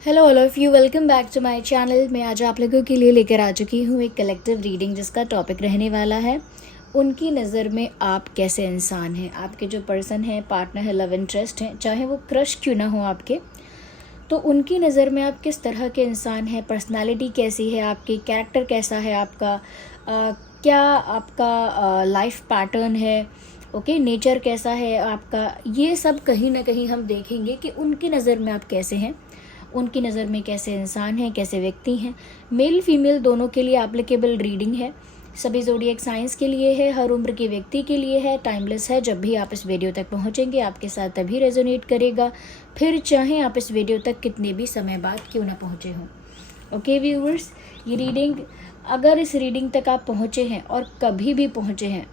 Hello all of you, welcome back to my channel. मैं आज आप लोगों के लिए लेकर आ चुकी हूँ एक कलेक्टिव रीडिंग जिसका टॉपिक रहने वाला है उनकी नज़र में आप कैसे इंसान हैं। आपके जो पर्सन है, पार्टनर है, लव इंटरेस्ट है, चाहे वो क्रश क्यों ना हो आपके, तो उनकी नज़र में आप किस तरह के इंसान हैं, पर्सनालिटी कैसी है आपकी, कैरेक्टर कैसा है आपका, क्या आपका लाइफ पैटर्न है, ओके, नेचर कैसा है आपका। ये सब कहीं ना कहीं हम देखेंगे कि उनकी नज़र में आप कैसे हैं, उनकी नज़र में कैसे इंसान हैं, कैसे व्यक्ति हैं। मेल फीमेल दोनों के लिए एप्लीकेबल रीडिंग है, सभी ज़ोडिएक साइंस के लिए है, हर उम्र के व्यक्ति के लिए है, टाइमलेस है। जब भी आप इस वीडियो तक पहुंचेंगे आपके साथ तभी रेजोनेट करेगा, फिर चाहे आप इस वीडियो तक कितने भी समय बाद क्यों ना पहुँचे हों। ओके व्यूअर्स, ये रीडिंग, अगर इस रीडिंग तक आप पहुँचे हैं और कभी भी पहुँचे हैं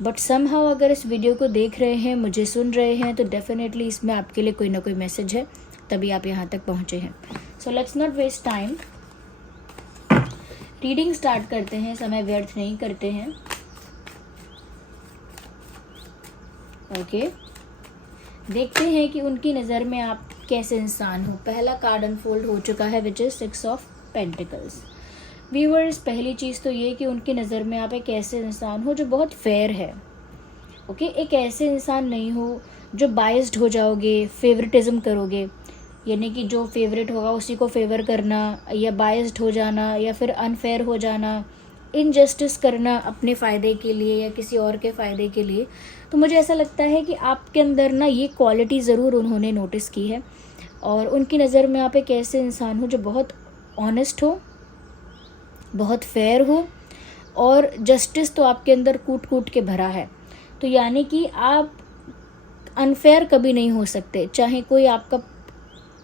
बट समहाउ अगर इस वीडियो को देख रहे हैं, मुझे सुन रहे हैं, तो डेफिनेटली इसमें आपके लिए कोई ना कोई मैसेज है, तभी आप यहाँ तक पहुँचे हैं। So let's not waste time, reading start करते हैं, समय व्यर्थ नहीं करते हैं। ओके, देखते हैं कि उनकी नज़र में आप कैसे इंसान हो। पहला कार्ड अनफोल्ड हो चुका है which is 6 of pentacles. Viewers, पहली चीज़ तो ये कि उनकी नज़र में आप एक ऐसे इंसान हो जो बहुत फेयर है। ओके, एक ऐसे इंसान नहीं हो जो बाइस्ड हो जाओगे, फेवरेटिज्म करोगे, यानी कि जो फेवरेट होगा उसी को फेवर करना, या बाइस्ड हो जाना, या फिर अनफेयर हो जाना, इनजस्टिस करना अपने फ़ायदे के लिए या किसी और के फ़ायदे के लिए। तो मुझे ऐसा लगता है कि आपके अंदर ना ये क्वालिटी ज़रूर उन्होंने नोटिस की है, और उनकी नज़र में आप एक ऐसे इंसान हो जो बहुत ऑनेस्ट हो, बहुत फेयर हो, और जस्टिस तो आपके अंदर कूट कूट के भरा है। तो यानी कि आप अनफेयर कभी नहीं हो सकते, चाहे कोई आपका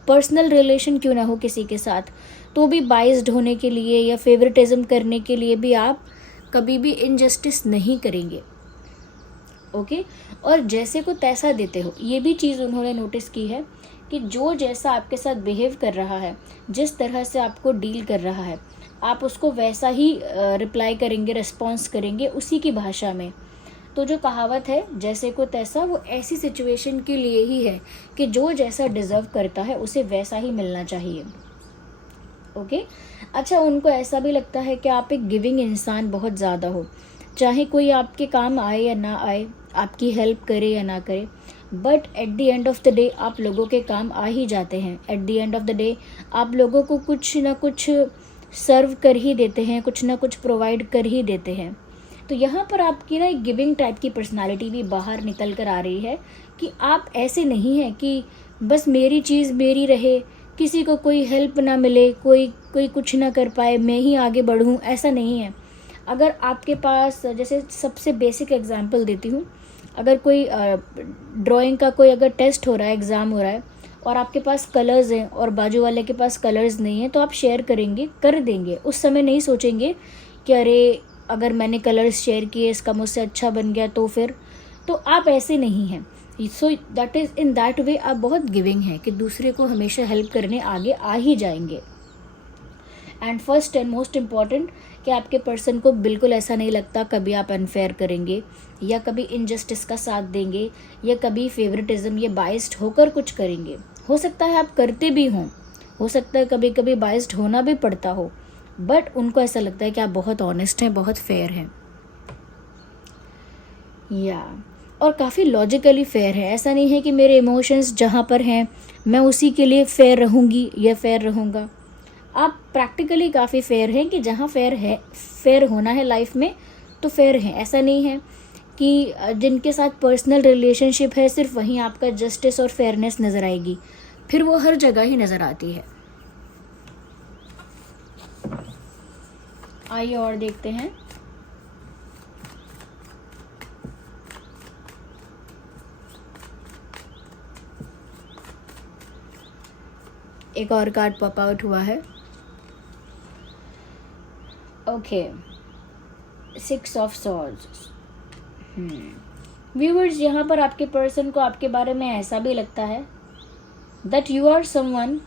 पर्सनल रिलेशन क्यों ना हो किसी के साथ, तो भी बाइस्ड होने के लिए या फेवरेटिज्म करने के लिए भी आप कभी भी इनजस्टिस नहीं करेंगे। ओके, और जैसे को तैसा देते हो, ये भी चीज़ उन्होंने नोटिस की है कि जो जैसा आपके साथ बिहेव कर रहा है, जिस तरह से आपको डील कर रहा है, आप उसको वैसा ही रिप्लाई करेंगे, रिस्पॉन्स करेंगे उसी की भाषा में। तो जो कहावत है जैसे को तैसा, वो ऐसी सिचुएशन के लिए ही है कि जो जैसा डिज़र्व करता है उसे वैसा ही मिलना चाहिए। ओके, अच्छा, उनको ऐसा भी लगता है कि आप एक गिविंग इंसान बहुत ज़्यादा हो, चाहे कोई आपके काम आए या ना आए, आपकी हेल्प करे या ना करे, but at the end of the day आप लोगों के काम आ ही जाते हैं। At the end of the day आप लोगों को कुछ ना कुछ सर्व कर ही देते हैं, कुछ ना कुछ प्रोवाइड कर ही देते हैं। तो यहाँ पर आपकी ना एक गिविंग टाइप की पर्सनालिटी भी बाहर निकल कर आ रही है कि आप ऐसे नहीं हैं कि बस मेरी चीज़ मेरी रहे, किसी को कोई हेल्प ना मिले, कोई कोई कुछ ना कर पाए, मैं ही आगे बढ़ूँ, ऐसा नहीं है। अगर आपके पास, जैसे सबसे बेसिक एग्जांपल देती हूँ, अगर कोई ड्राइंग का कोई अगर टेस्ट हो रहा है, एग्ज़ाम हो रहा है, और आपके पास कलर्स हैं और बाजू वाले के पास कलर्स नहीं हैं, तो आप शेयर करेंगे, कर देंगे, उस समय नहीं सोचेंगे कि अरे अगर मैंने कलर्स शेयर किए, इसका मुझसे अच्छा बन गया तो फिर, तो आप ऐसे नहीं हैं। So that is in that way आप बहुत गिविंग हैं कि दूसरे को हमेशा हेल्प करने आगे आ ही जाएंगे। And first and most important कि आपके पर्सन को बिल्कुल ऐसा नहीं लगता कभी आप अनफेयर करेंगे, या कभी इनजस्टिस का साथ देंगे, या कभी फेवरेटिज्म या बाइस्ड होकर कुछ करेंगे। हो सकता है आप करते भी हों, हो सकता है कभी कभी बाइस्ड होना भी पड़ता हो, बट उनको ऐसा लगता है कि आप बहुत ऑनेस्ट हैं, बहुत फेयर हैं, या और काफ़ी लॉजिकली फेयर है। ऐसा नहीं है कि मेरे इमोशंस जहाँ पर हैं मैं उसी के लिए फेयर रहूँगी या फेयर रहूँगा। आप प्रैक्टिकली काफ़ी फेयर हैं कि जहाँ फेयर है, फेयर होना है लाइफ में तो फेयर हैं। ऐसा नहीं है कि जिनके साथ पर्सनल रिलेशनशिप है सिर्फ वहीं आपका जस्टिस और फेयरनेस नज़र आएगी, फिर वो हर जगह ही नज़र आती है। आइए और देखते हैं। एक और कार्ड पॉप आउट हुआ है। Okay, 6 of swords. व्यूअर्स, यहाँ पर आपके पर्सन को आपके बारे में ऐसा भी लगता है that you are someone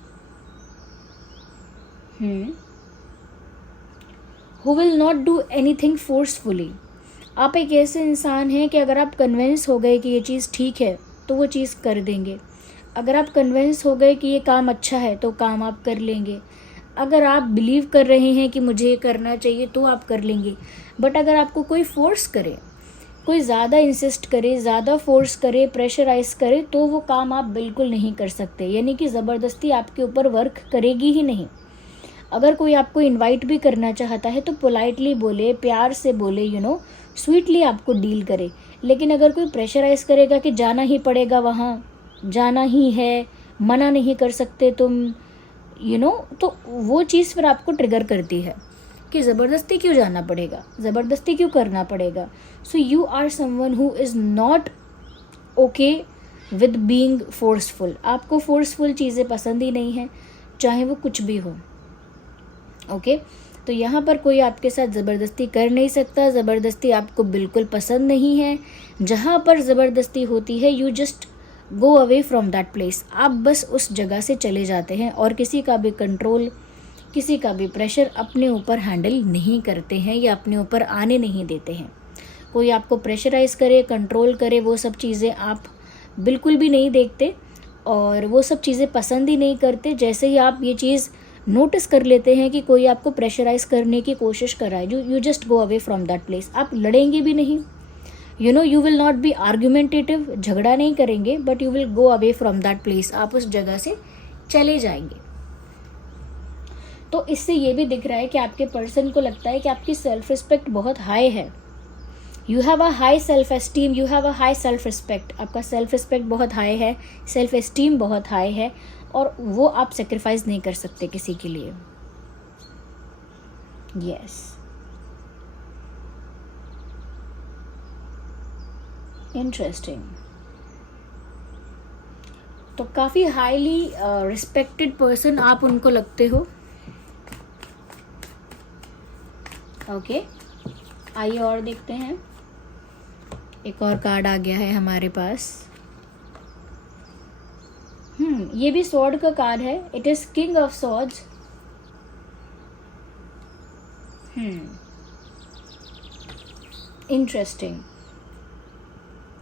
who will not do anything forcefully। आप एक ऐसे इंसान हैं कि अगर आप कन्विंस हो गए कि ये चीज़ ठीक है तो वो चीज़ कर देंगे। अगर आप कन्विंस हो गए कि ये काम अच्छा है तो काम आप कर लेंगे। अगर आप बिलीव कर रहे हैं कि मुझे ये करना चाहिए तो आप कर लेंगे। बट अगर आपको कोई फोर्स करे, कोई ज़्यादा इंसिस्ट करे, ज़्यादा फोर्स करे, प्रेशराइज करे, तो वो काम आप बिल्कुल नहीं कर सकते। यानी कि ज़बरदस्ती आपके ऊपर वर्क करेगी ही नहीं। अगर कोई आपको इनवाइट भी करना चाहता है तो पोलाइटली बोले, प्यार से बोले, स्वीटली आपको डील करे। लेकिन अगर कोई प्रेशराइज करेगा कि जाना ही पड़ेगा, वहाँ जाना ही है, मना नहीं कर सकते तुम, तो वो चीज़ फिर आपको ट्रिगर करती है कि ज़बरदस्ती क्यों जाना पड़ेगा, ज़बरदस्ती क्यों करना पड़ेगा। So you are someone who is not okay with being forceful. आपको फोर्सफुल चीज़ें पसंद ही नहीं है, चाहे वो कुछ भी हो। ओके तो यहाँ पर कोई आपके साथ ज़बरदस्ती कर नहीं सकता, ज़बरदस्ती आपको बिल्कुल पसंद नहीं है। जहाँ पर ज़बरदस्ती होती है, you just go away from that place. आप बस उस जगह से चले जाते हैं और किसी का भी कंट्रोल, किसी का भी प्रेशर अपने ऊपर हैंडल नहीं करते हैं या अपने ऊपर आने नहीं देते हैं। कोई आपको प्रेशराइज़ करे, कंट्रोल करे, वो सब चीज़ें आप बिल्कुल भी नहीं देखते और वो सब चीज़ें पसंद ही नहीं करते। जैसे ही आप ये चीज़ नोटिस कर लेते हैं कि कोई आपको प्रेशराइज करने की कोशिश कर रहा है, you just go away from that place. आप लड़ेंगे भी नहीं, you will not be argumentative, झगड़ा नहीं करेंगे, but you will go away from that place. आप उस जगह से चले जाएंगे। तो इससे ये भी दिख रहा है कि आपके पर्सन को लगता है कि आपकी सेल्फ रिस्पेक्ट बहुत हाई है। You have a high self esteem, you have a high self respect. आपका सेल्फ रिस्पेक्ट बहुत हाई है, सेल्फ एस्टीम बहुत हाई है, और वो आप सेक्रीफाइस नहीं कर सकते किसी के लिए। Yes, interesting. तो काफ़ी हाईली रिस्पेक्टेड पर्सन आप उनको लगते हो। ओके आइए और देखते हैं। एक और कार्ड आ गया है हमारे पास। ये भी स्वॉर्ड का कार्ड है। It is king of swords. Interesting.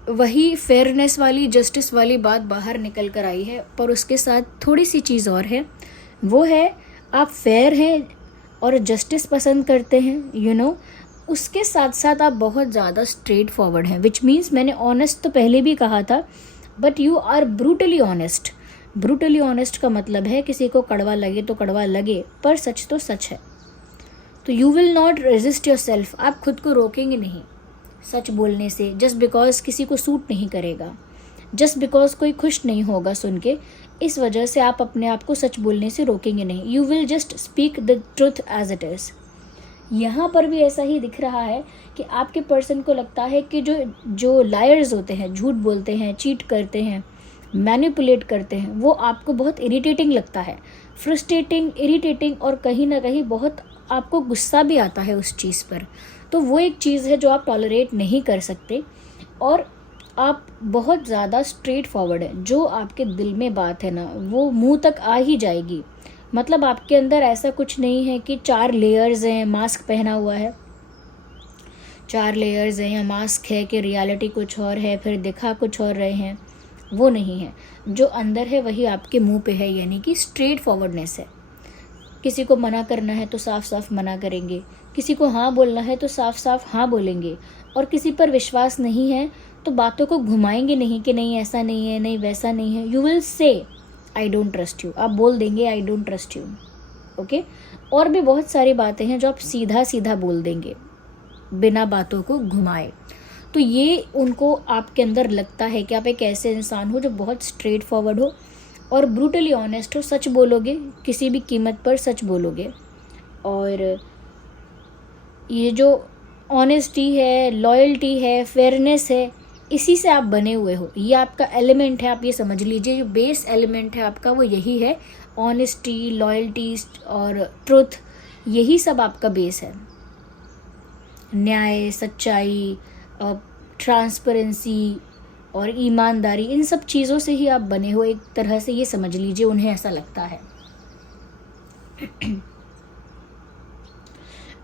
वही फेयरनेस वाली, जस्टिस वाली बात बाहर निकल कर आई है, पर उसके साथ थोड़ी सी चीज़ और है। वो है आप फेयर हैं और जस्टिस पसंद करते हैं, उसके साथ साथ आप बहुत ज़्यादा स्ट्रेट फॉरवर्ड हैं, विच मीन्स मैंने ऑनेस्ट तो पहले भी कहा था, but you are brutally honest. Brutally honest का मतलब है किसी को कड़वा लगे तो कड़वा लगे, पर सच तो सच है। तो you will not resist your self. आप खुद को रोकेंगे नहीं सच बोलने से, जस्ट बिकॉज किसी को सूट नहीं करेगा, जस्ट बिकॉज कोई खुश नहीं होगा सुन के, इस वजह से आप अपने आप को सच बोलने से रोकेंगे नहीं। You will just speak the truth as it is. यहाँ पर भी ऐसा ही दिख रहा है कि आपके पर्सन को लगता है कि जो लायर्स होते हैं, झूठ बोलते हैं, चीट करते हैं, मैनिपुलेट करते हैं, वो आपको बहुत इरिटेटिंग लगता है, फ्रस्ट्रेटिंग, इरिटेटिंग, और कहीं ना कहीं बहुत आपको गुस्सा भी आता है उस चीज़ पर। तो वो एक चीज़ है जो आप टॉलरेट नहीं कर सकते, और आप बहुत ज़्यादा स्ट्रेट फॉरवर्ड है। जो आपके दिल में बात है ना, वो मुंह तक आ ही जाएगी। मतलब आपके अंदर ऐसा कुछ नहीं है कि 4 लेयर्स हैं, मास्क पहना हुआ है, 4 लेयर्स हैं या मास्क है कि रियलिटी कुछ और है फिर दिखा कुछ और रहे हैं, वो नहीं है। जो अंदर है वही आपके मुंह पे है, यानी कि स्ट्रेट फॉरवर्डनेस है। किसी को मना करना है तो साफ साफ मना करेंगे, किसी को हाँ बोलना है तो साफ साफ हाँ बोलेंगे, और किसी पर विश्वास नहीं है तो बातों को घुमाएंगे नहीं कि नहीं ऐसा नहीं है, नहीं वैसा नहीं है। You will say I don't trust you, आप बोल देंगे I don't trust you. Okay, और भी बहुत सारी बातें हैं जो आप सीधा सीधा बोल देंगे बिना बातों को घुमाए। तो ये उनको आपके अंदर लगता है कि आप एक ऐसे इंसान हो जो बहुत स्ट्रेट फॉरवर्ड हो और ब्रूटली ऑनेस्ट हो, सच बोलोगे, किसी भी कीमत पर सच बोलोगे। और ये जो ऑनेस्टी है, लॉयल्टी है, फेयरनेस है, इसी से आप बने हुए हो। ये आपका एलिमेंट है, आप ये समझ लीजिए, जो बेस एलिमेंट है आपका वो यही है। ऑनेस्टी, लॉयल्टी और ट्रुथ, यही सब आपका बेस है। न्याय, सच्चाई, ट्रांसपेरेंसी और ईमानदारी, इन सब चीज़ों से ही आप बने हो एक तरह से, ये समझ लीजिए, उन्हें ऐसा लगता है।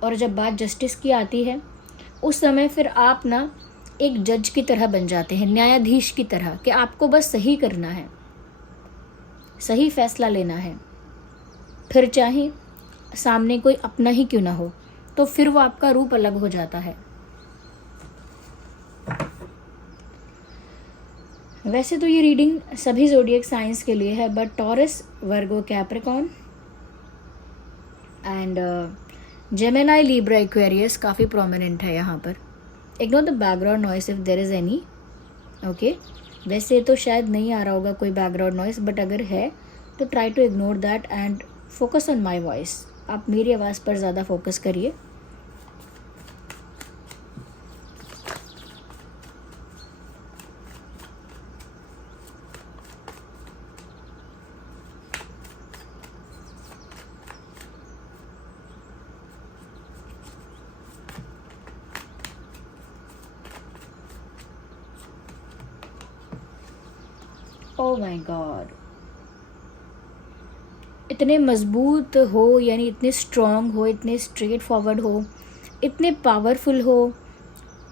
और जब बात जस्टिस की आती है उस समय फिर आप ना एक जज की तरह बन जाते हैं, न्यायाधीश की तरह, कि आपको बस सही करना है, सही फैसला लेना है, फिर चाहे सामने कोई अपना ही क्यों ना हो, तो फिर वो आपका रूप अलग हो जाता है। वैसे तो ये रीडिंग सभी ज़ोडिएक साइंस के लिए है, but Taurus, Virgo, Capricorn and Gemini, Libra, Aquarius काफ़ी प्रोमिनेंट है यहाँ पर। Ignore the background noise if there is any. Okay, वैसे तो शायद नहीं आ रहा होगा कोई बैकग्राउंड नॉइस, बट अगर है तो try to ignore that and focus on my voice. आप मेरी आवाज़ पर ज़्यादा फोकस करिए। ओ माय गॉड, इतने मजबूत हो, यानी इतने स्ट्रॉन्ग हो, इतने स्ट्रेट फॉरवर्ड हो, इतने पावरफुल हो,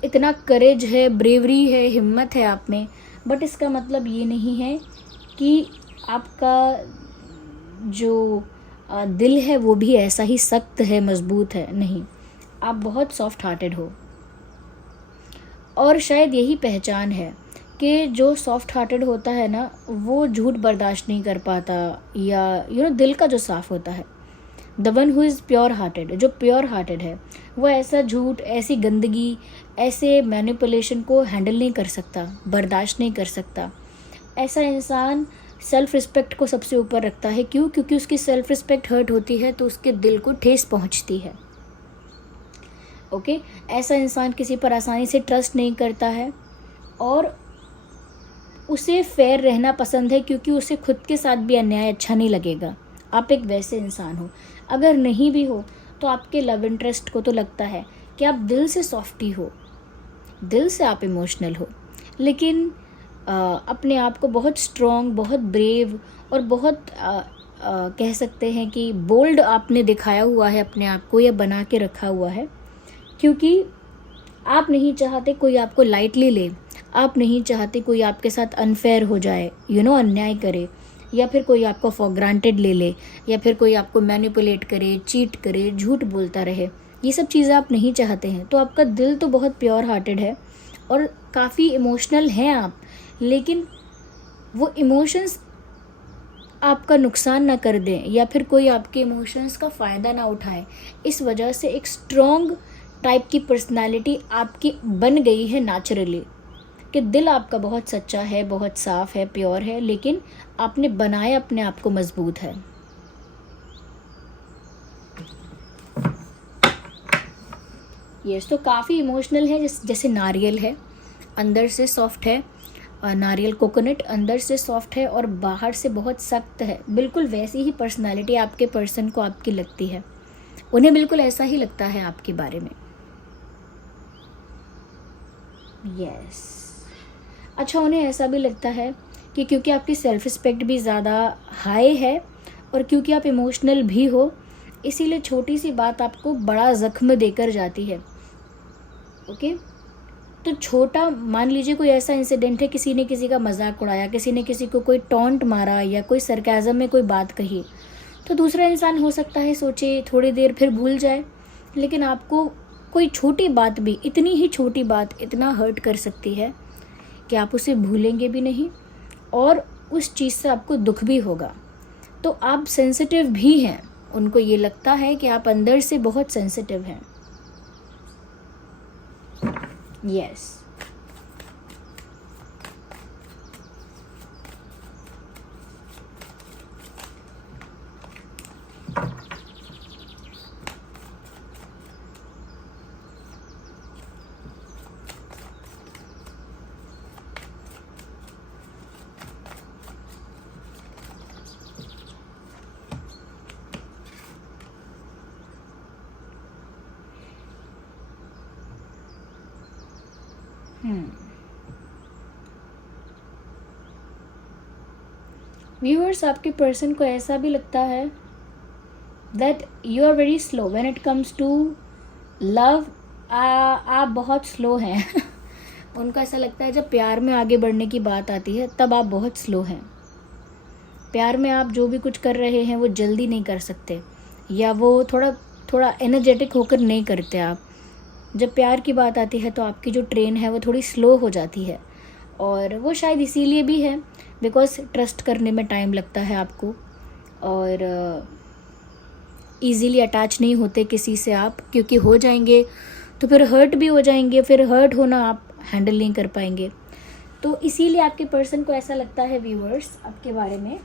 इतना करेज है, ब्रेवरी है, हिम्मत है आप में, बट इसका मतलब ये नहीं है कि आपका जो दिल है वो भी ऐसा ही सख्त है, मजबूत है। नहीं, आप बहुत सॉफ्ट हार्टेड हो, और शायद यही पहचान है कि जो सॉफ्ट हार्टेड होता है ना, वो झूठ बर्दाश्त नहीं कर पाता, या दिल का जो साफ़ होता है। The one who is pure hearted, जो प्योर हार्टेड है, वो ऐसा झूठ, ऐसी गंदगी, ऐसे मैनिपुलेशन को हैंडल नहीं कर सकता, बर्दाश्त नहीं कर सकता। ऐसा इंसान सेल्फ रिस्पेक्ट को सबसे ऊपर रखता है। क्यों? क्योंकि उसकी सेल्फ रिस्पेक्ट हर्ट होती है तो उसके दिल को ठेस पहुंचती है। ओके, ऐसा इंसान किसी पर आसानी से ट्रस्ट नहीं करता है, और उसे फेयर रहना पसंद है, क्योंकि उसे खुद के साथ भी अन्याय अच्छा नहीं लगेगा। आप एक वैसे इंसान हो। अगर नहीं भी हो तो आपके लव इंटरेस्ट को तो लगता है कि आप दिल से सॉफ्टी हो, दिल से आप इमोशनल हो, लेकिन अपने आप को बहुत स्ट्रॉन्ग, बहुत ब्रेव और बहुत कह सकते हैं कि बोल्ड आपने दिखाया हुआ है अपने आप को, या बना के रखा हुआ है, क्योंकि आप नहीं चाहते कोई आपको लाइटली ले, आप नहीं चाहते कोई आपके साथ अनफेयर हो जाए, अन्याय करे, या फिर कोई आपको फॉर ग्रांटेड ले ले, या फिर कोई आपको मैनिपुलेट करे, चीट करे, झूठ बोलता रहे। ये सब चीज़ें आप नहीं चाहते हैं। तो आपका दिल तो बहुत प्योर हार्टेड है और काफ़ी इमोशनल हैं आप, लेकिन वो इमोशंस आपका नुकसान ना कर दें, या फिर कोई आपके इमोशंस का फ़ायदा ना उठाए। इस वजह से एक स्ट्रॉन्ग टाइप की पर्सनालिटी आपकी बन गई है नेचुरली, कि दिल आपका बहुत सच्चा है, बहुत साफ है, प्योर है, लेकिन आपने बनाया अपने आप को मजबूत है। यस, तो काफ़ी इमोशनल है, जैसे नारियल है, अंदर से सॉफ्ट है, नारियल कोकोनट अंदर से सॉफ्ट है और बाहर से बहुत सख्त है। बिल्कुल वैसी ही पर्सनालिटी आपके पर्सन को आपकी लगती है, उन्हें बिल्कुल ऐसा ही लगता है आपके बारे में। यस, अच्छा, उन्हें ऐसा भी लगता है कि क्योंकि आपकी सेल्फ रिस्पेक्ट भी ज़्यादा हाई है और क्योंकि आप इमोशनल भी हो, इसीलिए छोटी सी बात आपको बड़ा ज़ख्म देकर जाती है। ओके, तो छोटा, मान लीजिए कोई ऐसा इंसिडेंट है, किसी ने किसी का मजाक उड़ाया, किसी ने किसी को कोई टॉन्ट मारा, या कोई सरकाज़म में कोई बात कही, तो दूसरा इंसान हो सकता है सोचे, थोड़ी देर फिर भूल जाए, लेकिन आपको कोई छोटी बात भी, इतनी ही छोटी बात इतना हर्ट कर सकती है कि आप उसे भूलेंगे भी नहीं, और उस चीज़ से आपको दुख भी होगा। तो आप सेंसिटिव भी हैं, उनको ये लगता है कि आप अंदर से बहुत सेंसिटिव हैं। यस, व्यूअर्स, आपके पर्सन को ऐसा भी लगता है that you are very slow when it comes to love. आप बहुत स्लो हैं उनको ऐसा लगता है जब प्यार में आगे बढ़ने की बात आती है तब आप बहुत स्लो हैं। प्यार में आप जो भी कुछ कर रहे हैं वो जल्दी नहीं कर सकते, या वो थोड़ा एनर्जेटिक होकर नहीं करते आप। जब प्यार की बात आती है तो आपकी जो ट्रेन है वो थोड़ी स्लो हो जाती है, और वो शायद इसीलिए भी है बिकॉज ट्रस्ट करने में टाइम लगता है आपको, और ईज़िली अटैच नहीं होते किसी से आप, क्योंकि हो जाएंगे तो फिर हर्ट भी हो जाएंगे, फिर हर्ट होना आप हैंडल नहीं कर पाएंगे। तो इसीलिए आपके पर्सन को ऐसा लगता है व्यूअर्स आपके बारे में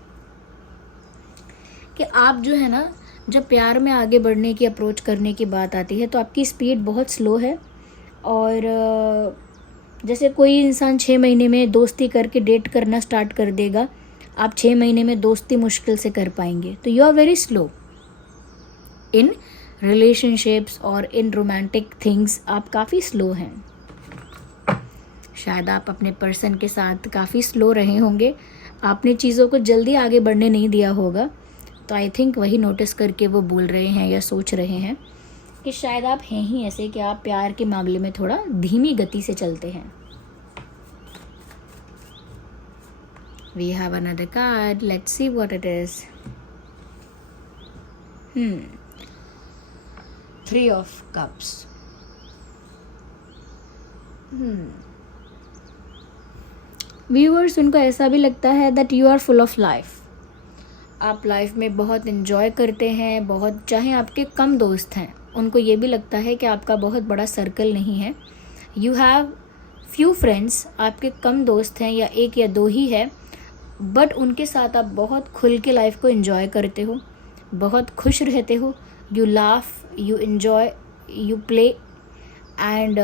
कि आप जो है ना, जब प्यार में आगे बढ़ने की अप्रोच करने की बात आती है तो आपकी स्पीड बहुत स्लो है। और जैसे कोई इंसान 6 महीने में दोस्ती करके डेट करना स्टार्ट कर देगा, आप 6 महीने में दोस्ती मुश्किल से कर पाएंगे। तो you are very slow in relationships और इन रोमांटिक थिंग्स, आप काफ़ी स्लो हैं। शायद आप अपने पर्सन के साथ काफ़ी स्लो रहे होंगे, आपने चीज़ों को जल्दी आगे बढ़ने नहीं दिया होगा। तो आई थिंक वही नोटिस करके वो बोल रहे हैं या सोच रहे हैं कि शायद आप हैं ही ऐसे कि आप प्यार के मामले में थोड़ा धीमी गति से चलते हैं। We have another card. Let's see what it is. 3 of Cups. Viewers, उनको ऐसा भी लगता है that you are full of life. आप लाइफ में बहुत इन्जॉय करते हैं, बहुत, चाहे आपके कम दोस्त हैं, उनको ये भी लगता है कि आपका बहुत बड़ा सर्कल नहीं है। यू हैव फ्यू फ्रेंड्स, आपके कम दोस्त हैं या 1 या 2 ही है, बट उनके साथ आप बहुत खुल के लाइफ को एंजॉय करते हो, बहुत खुश रहते हो। You laugh, you enjoy, you play and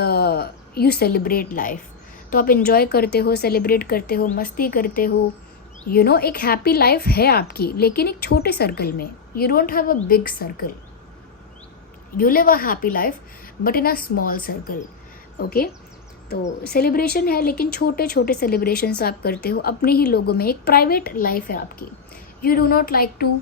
you celebrate life. तो आप एंजॉय करते हो, सेलिब्रेट करते हो, मस्ती करते हो, यू नो, एक हैप्पी लाइफ है आपकी, लेकिन एक छोटे सर्कल में। You don't have a big circle, you live a happy life but in a small circle. Okay, तो सेलिब्रेशन है लेकिन छोटे छोटे सेलिब्रेशंस आप करते हो अपने ही लोगों में, एक प्राइवेट लाइफ है आपकी। You do not like to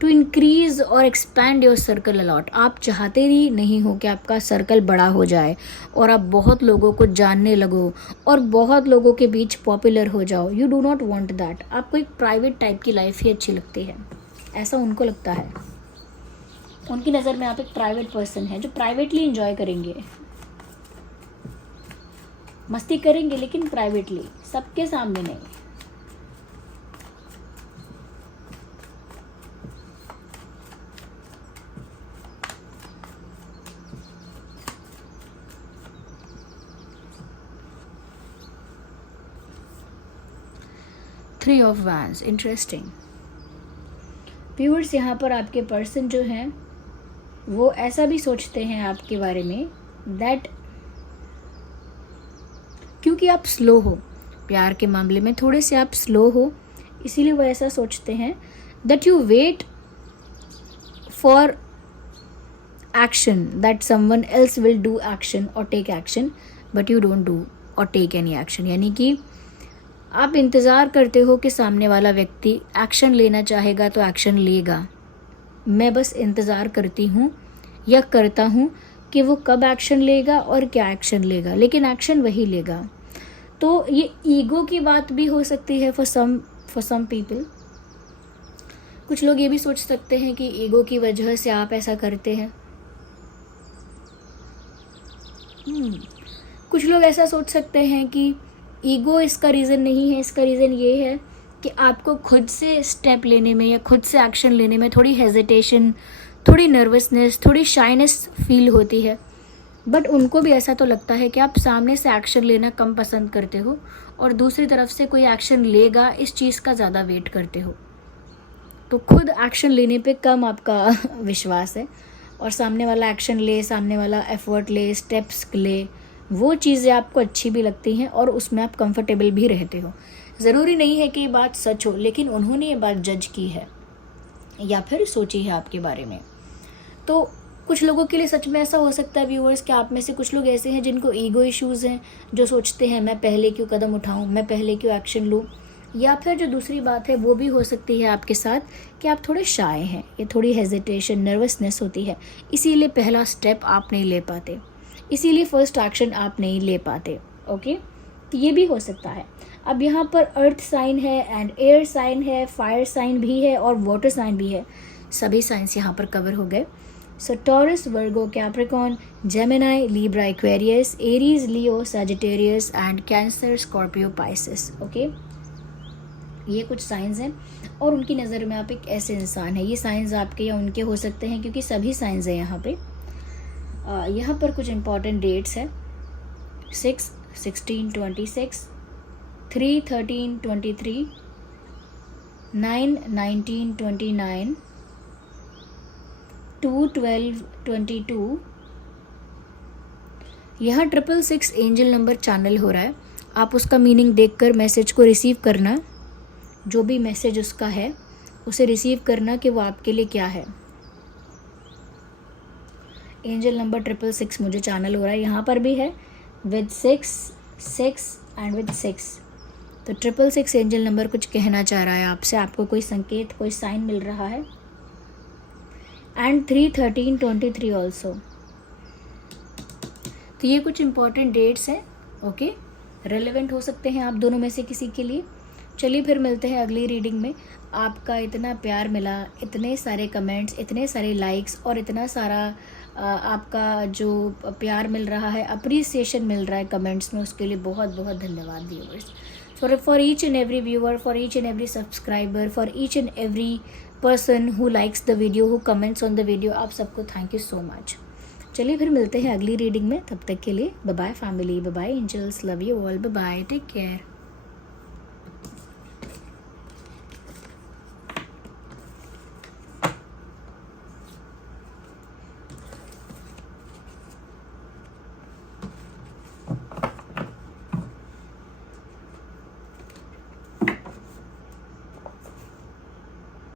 to increase और एक्सपैंड योर सर्कल अलॉट। आप चाहते ही नहीं हो कि आपका सर्कल बड़ा हो जाए और आप बहुत लोगों को जानने लगो और बहुत लोगों के बीच पॉपुलर हो जाओ। You do not want that. आपको एक प्राइवेट टाइप की लाइफ ही अच्छी लगती है, ऐसा उनको लगता है। उनकी नज़र में आप एक प्राइवेट पर्सन है जो प्राइवेटली एंजॉय करेंगे, मस्ती करेंगे लेकिन प्राइवेटली, सबके सामने नहीं। Three of Wands, interesting. Viewers, यहाँ पर आपके पर्सन जो हैं वो ऐसा भी सोचते हैं आपके बारे में दैट क्योंकि आप स्लो हो प्यार के मामले में, थोड़े से आप स्लो हो, इसीलिए वो ऐसा सोचते हैं that you wait for action, that someone else will do action और take action but you don't do और टेक एनी एक्शन। यानी कि आप इंतज़ार करते हो कि सामने वाला व्यक्ति एक्शन लेना चाहेगा तो एक्शन लेगा। मैं बस इंतज़ार करती हूँ या करता हूँ कि वो कब एक्शन लेगा और क्या एक्शन लेगा, लेकिन एक्शन वही लेगा। तो ये ईगो की बात भी हो सकती है फॉर सम पीपल। कुछ लोग ये भी सोच सकते हैं कि ईगो की वजह से आप ऐसा करते हैं। कुछ लोग ऐसा सोच सकते हैं कि ईगो इसका रीज़न नहीं है, इसका रीज़न ये है कि आपको खुद से स्टेप लेने में या खुद से एक्शन लेने में थोड़ी हेजिटेशन, थोड़ी नर्वसनेस, थोड़ी शाइनेस फील होती है। बट उनको भी ऐसा तो लगता है कि आप सामने से एक्शन लेना कम पसंद करते हो और दूसरी तरफ से कोई एक्शन लेगा इस चीज़ का ज़्यादा वेट करते हो। तो खुद एक्शन लेने पे कम आपका विश्वास है और सामने वाला एक्शन ले, सामने वाला एफर्ट ले, स्टेप्स ले, वो चीज़ें आपको अच्छी भी लगती हैं और उसमें आप कंफर्टेबल भी रहते हो। ज़रूरी नहीं है कि ये बात सच हो, लेकिन उन्होंने ये बात जज की है या फिर सोची है आपके बारे में। तो कुछ लोगों के लिए सच में ऐसा हो सकता है व्यूअर्स कि आप में से कुछ लोग ऐसे हैं जिनको ईगो इश्यूज़ हैं, जो सोचते हैं मैं पहले क्यों कदम उठाऊं, मैं पहले क्यों एक्शन लूं। या फिर जो दूसरी बात है वो भी हो सकती है आपके साथ कि आप थोड़े शाय हैं, ये थोड़ी हेजिटेशन, नर्वसनेस होती है, इसीलिए पहला स्टेप आप नहीं ले पाते, इसीलिए फर्स्ट एक्शन आप नहीं ले पाते। ओके, तो ये भी हो सकता है। अब यहाँ पर अर्थ साइन है एंड एयर साइन है, फायर साइन भी है और वाटर साइन भी है, सभी साइंस यहाँ पर कवर हो गए। So Taurus, Virgo, Capricorn, Gemini, Libra, Aquarius, Aries, Leo, Sagittarius and Cancer, Scorpio, Pisces. Okay, ये कुछ साइंस हैं और उनकी नज़र में आप एक ऐसे इंसान हैं। ये साइंस आपके या उनके हो सकते हैं क्योंकि सभी साइंस हैं यहाँ पे। यहाँ पर कुछ इंपॉर्टेंट डेट्स हैं 6, 16, 26, 3, 13, 23, 9, 19, 29, 2, 12, 22। यहाँ 666 एंजल नंबर चैनल हो रहा है। आप उसका मीनिंग देखकर मैसेज को रिसीव करना, जो भी मैसेज उसका है उसे रिसीव करना कि वो आपके लिए क्या है। एंजल नंबर 666 मुझे चैनल हो रहा है, यहाँ पर भी है विद 6, 6 एंड विद 6। तो 666 एंजल नंबर कुछ कहना चाह रहा है आपसे, आपको कोई संकेत, कोई साइन मिल रहा है। And 3, 13, 23 also. तो ये कुछ इंपॉर्टेंट डेट्स हैं, ओके, रेलेवेंट हो सकते हैं आप दोनों में से किसी के लिए। चलिए फिर मिलते हैं अगली रीडिंग में। आपका इतना प्यार मिला, इतने सारे कमेंट्स, इतने सारे लाइक्स और इतना सारा आपका जो प्यार मिल रहा है, अप्रिसिएशन मिल रहा है कमेंट्स में, उसके लिए बहुत बहुत धन्यवाद viewers. For each and every viewer, for each and every subscriber, for each and every person who likes the video, who comments on the video, आप सबको थैंक यू सो मच। चलिए फिर मिलते हैं अगली रीडिंग में, तब तक के लिए bye bye family, bye bye angels, love you all, bye bye, take care.